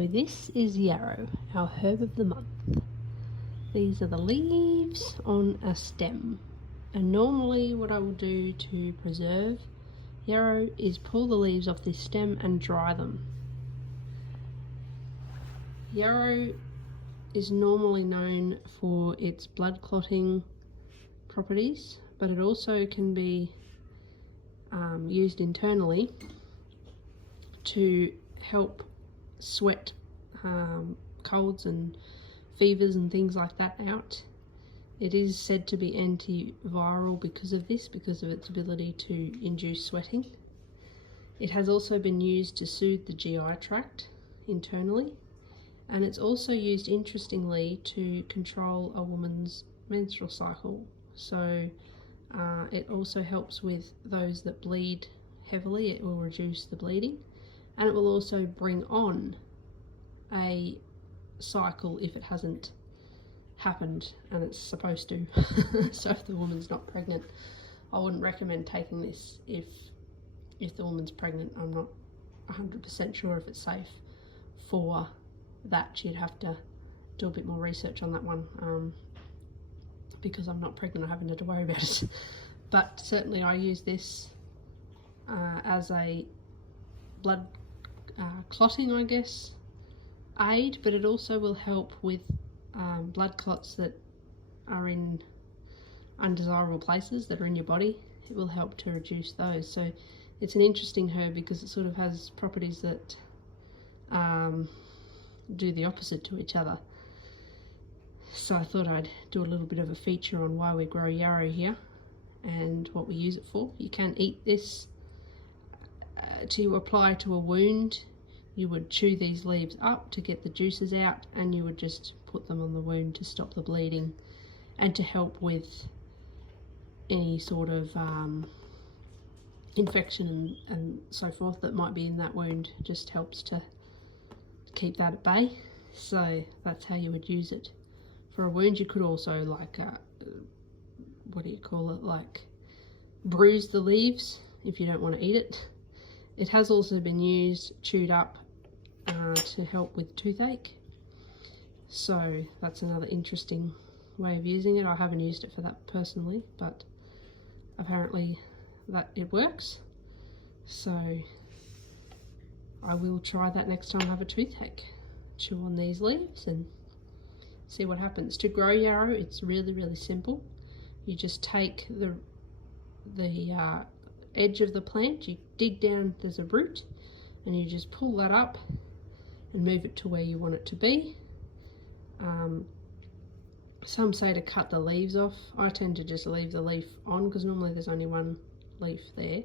So this is yarrow, our herb of the month. These are the leaves on a stem, and normally what I will do to preserve yarrow is pull the leaves off this stem and dry them. Yarrow is normally known for its blood clotting properties, but it also can be used internally to help sweat colds and fevers and things like that out. It is said to be antiviral because of this, because of its ability to induce sweating. It has also been used to soothe the GI tract internally, and it's also used, interestingly, to control a woman's menstrual cycle. So it also helps with those that bleed heavily. It will reduce the bleeding, and it will also bring on a cycle if it hasn't happened and it's supposed to. So if the woman's not pregnant, I wouldn't recommend taking this if the woman's pregnant. I'm not 100% sure if it's safe for that. She'd have to do a bit more research on that one, because I'm not pregnant, I haven't had to worry about it. But certainly I use this as a blood clotting, I guess, aid, but it also will help with blood clots that are in undesirable places that are in your body. It will help to reduce those. So it's an interesting herb because it sort of has properties that do the opposite to each other. So I thought I'd do a little bit of a feature on why we grow yarrow here and what we use it for. You can eat this to apply to a wound. You would chew these leaves up to get the juices out, and you would just put them on the wound to stop the bleeding and to help with any sort of infection and so forth that might be in that wound. Just helps to keep that at bay. So that's how you would use it for a wound. You could also, like, what do you call it, like bruise the leaves if you don't want to eat it. It has also been used chewed up to help with toothache. So that's another interesting way of using it. I haven't used it for that personally, but apparently that it works. So I will try that next time I have a toothache. Chew on these leaves and see what happens. To grow yarrow, it's really, really simple. You just take the edge of the plant, you dig down, there's a root, and you just pull that up and move it to where you want it to be. Some say to cut the leaves off. I tend to just leave the leaf on because normally there's only one leaf there,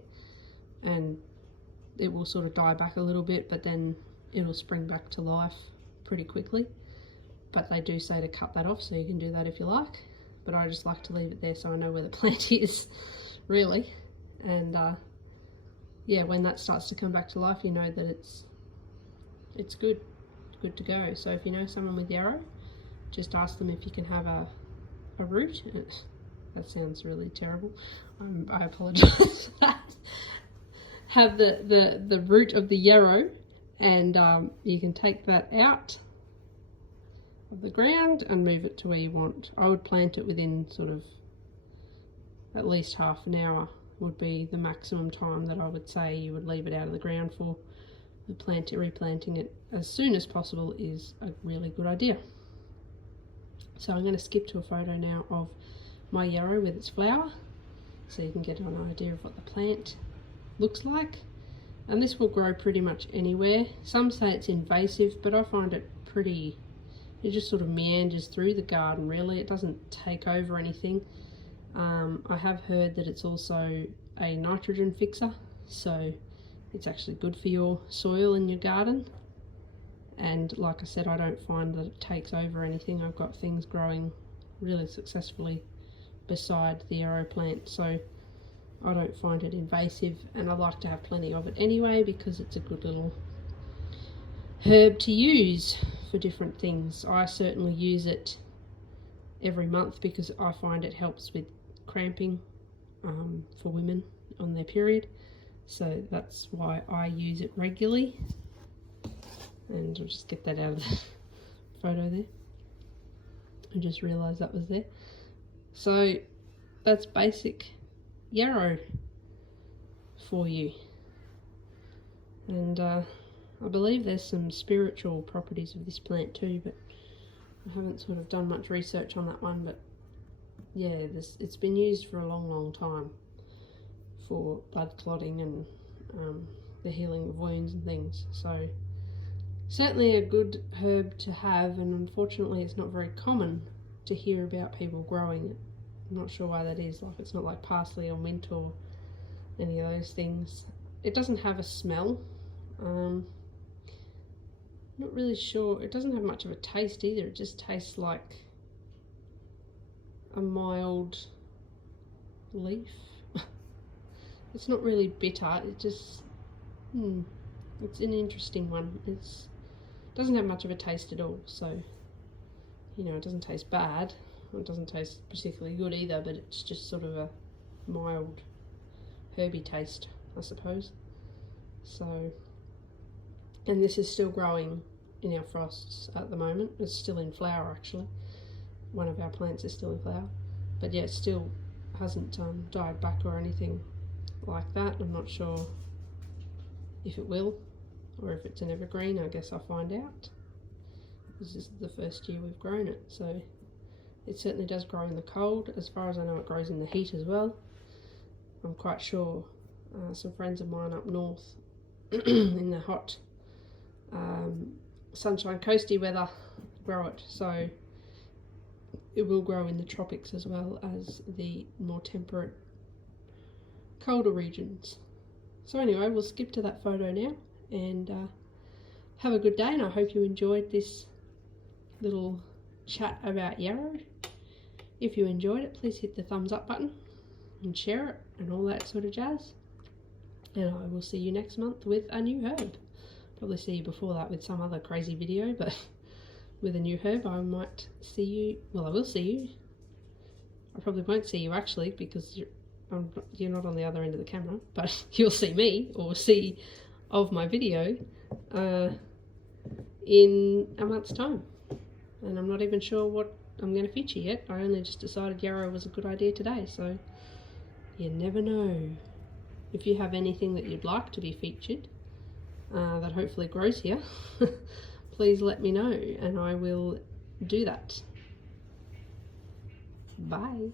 and it will sort of die back a little bit, but then it'll spring back to life pretty quickly. But they do say to cut that off, so you can do that if you like, but I just like to leave it there so I know where the plant is, really. And yeah, when that starts to come back to life, you know that it's good to go. So if you know someone with yarrow, just ask them if you can have a root. That sounds really terrible. I apologise for that. Have the root of the yarrow, and you can take that out of the ground and move it to where you want. I would plant it within sort of at least half an hour would be the maximum time that I would say you would leave it out of the ground for. Replanting it as soon as possible is a really good idea. So I'm going to skip to a photo now of my yarrow with its flower, so you can get an idea of what the plant looks like. And this will grow pretty much anywhere. Some say it's invasive, but I find it pretty, it just sort of meanders through the garden really. It doesn't take over anything. I have heard that it's also a nitrogen fixer, so it's actually good for your soil in your garden. And like I said, I don't find that it takes over anything. I've got things growing really successfully beside the yarrow plant, so I don't find it invasive, and I like to have plenty of it anyway because it's a good little herb to use for different things. I certainly use it every month because I find it helps with cramping for women on their period, so that's why I use it regularly. And I'll just get that out of the photo there. I just realised that was there. So that's basic yarrow for you. And I believe there's some spiritual properties of this plant too, but I haven't sort of done much research on that one. But yeah, it's been used for a long time for blood clotting and the healing of wounds and things. So certainly a good herb to have, and unfortunately it's not very common to hear about people growing it. I'm not sure why that is. Like, it's not like parsley or mint or any of those things. It doesn't have a smell. Not really sure. It doesn't have much of a taste either. It just tastes like a mild leaf. It's not really bitter. It just it's an interesting one. It doesn't have much of a taste at all. So, you know, it doesn't taste bad. It doesn't taste particularly good either, but it's just sort of a mild herby taste, I suppose. So, and this is still growing in our frosts at the moment. It's still in flower, actually. One of our plants is still in flower, but yeah, it still hasn't died back or anything like that. I'm not sure if it will, or if it's an evergreen. I guess I'll find out. This is the first year we've grown it, so it certainly does grow in the cold. As far as I know, it grows in the heat as well. I'm quite sure some friends of mine up north in the hot sunshine coasty weather grow it, so it will grow in the tropics as well as the more temperate colder regions. So anyway, we'll skip to that photo now, and have a good day, and I hope you enjoyed this little chat about yarrow. If you enjoyed it, please hit the thumbs up button and share it and all that sort of jazz, and I will see you next month with a new herb. Probably see you before that with some other crazy video, but with a new herb I might see you. Well, I will see you. I probably won't see you actually, because you're not on the other end of the camera, but you'll see me, or see of my video in a month's time. And I'm not even sure what I'm going to feature yet. I only just decided yarrow was a good idea today, so you never know. If you have anything that you'd like to be featured that hopefully grows here, please let me know and I will do that. Bye.